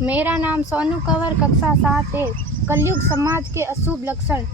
मेरा नाम सोनू कंवर, कक्षा 7 है। कलयुग समाज के अशुभ लक्षण।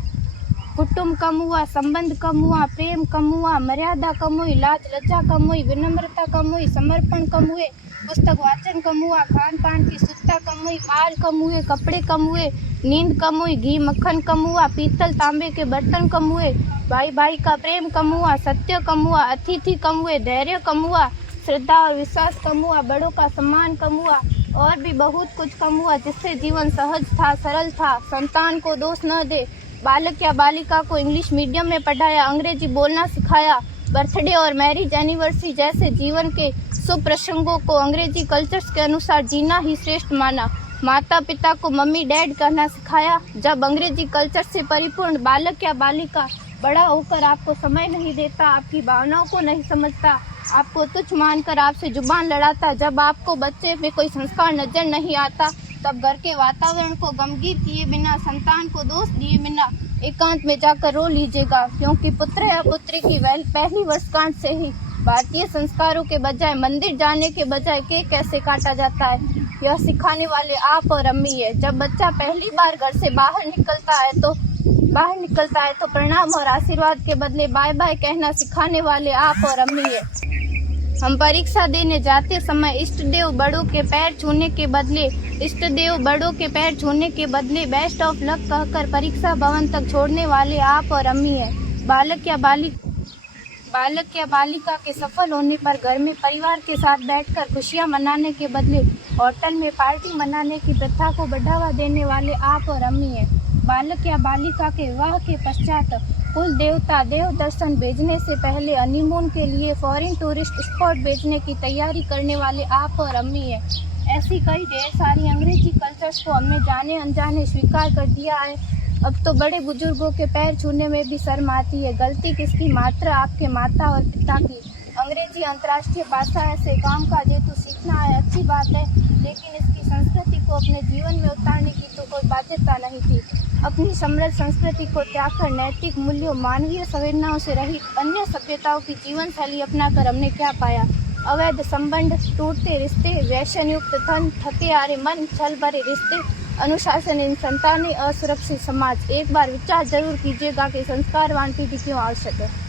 कुटुंब कम हुआ, संबंध कम हुआ, प्रेम कम हुआ, मर्यादा कम हुई, लाज लज्जा कम हुई, विनम्रता कम हुई, समर्पण कम हुए, पुस्तक वाचन कम हुआ, खान पान की शुद्धता कम हुई, बाल कम हुए, कपड़े कम हुए, नींद कम हुई, घी मक्खन कम हुआ, पीतल तांबे के बर्तन कम हुए, भाई भाई का प्रेम कम हुआ, सत्य कम हुआ, अतिथि कम हुए, धैर्य कम हुआ, श्रद्धा और विश्वास कम हुआ, बड़ों का सम्मान कम हुआ और भी बहुत कुछ कम हुआ जिससे जीवन सहज था, सरल था। संतान को दोष न दे। बालक या बालिका को इंग्लिश मीडियम में पढ़ाया, अंग्रेजी बोलना सिखाया, बर्थडे और मैरिज एनिवर्सरी जैसे जीवन के शुभ प्रसंगों को अंग्रेजी कल्चर्स के अनुसार जीना ही श्रेष्ठ माना। माता पिता को मम्मी डैड कहना सिखाया। जब अंग्रेजी कल्चर से परिपूर्ण बालक या बालिका बड़ा होकर आपको समय नहीं देता, आपकी भावनाओं को नहीं समझता, आपको तुच्छ मानकर आपसे जुबान लड़ाता, जब आपको बच्चे में कोई संस्कार नजर नहीं आता, तब घर के वातावरण को गमगीत किए बिना, संतान को दोष दिए बिना एकांत में जाकर रो लीजिएगा, क्योंकि पुत्र या पुत्री की पहली वर्षगांठ से ही भारतीय संस्कारों के बजाय, मंदिर जाने के बजाय केक कैसे काटा जाता है, यह सिखाने वाले आप और अम्मी है। जब बच्चा पहली बार घर से बाहर निकलता है तो प्रणाम और आशीर्वाद के बदले बाय बाय कहना सिखाने वाले आप और अम्मी है। हम परीक्षा देने जाते समय इष्ट देव बड़ों के पैर छूने के बदले बेस्ट ऑफ लक कहकर परीक्षा भवन तक छोड़ने वाले आप और अम्मी है। बालक या बालिका के सफल होने पर घर में परिवार के साथ बैठकर खुशियां मनाने के बदले होटल में पार्टी मनाने की प्रथा को बढ़ावा देने वाले आप और अम्मी है। बालक या बालिका के विवाह के पश्चात कुल देवता देव दर्शन भेजने से पहले हनीमून के लिए फॉरेन टूरिस्ट स्पॉट भेजने की तैयारी करने वाले आप और अम्मी है। ऐसी कई ढेर सारी अंग्रेजी कल्चर्स को हमने जाने अनजाने स्वीकार कर दिया है। अब तो बड़े बुजुर्गों के पैर छूने में भी शर्म आती है। गलती किसकी? मात्र आपके माता और पिता की। अंग्रेजी अंतर्राष्ट्रीय भाषा है से काम काज हेतु सीखना है, अच्छी बात है, लेकिन इसकी संस्कृति को अपने जीवन में उतारने की तो कोई बाध्यता नहीं थी। अपनी समृद्ध संस्कृति को त्यागकर नैतिक मूल्यों, मानवीय संवेदनाओं से रहित अन्य सभ्यताओं की जीवन शैली अपनाकर हमने क्या पाया? अवैध संबंध, टूटते रिश्ते, व्यसन युक्त धन, थके हारे मन, छल भरे रिश्ते, अनुशासनहीन संतानें, असुरक्षित समाज। एक बार विचार जरूर कीजिएगा कि संस्कारवान पीढ़ी क्यों आवश्यक है।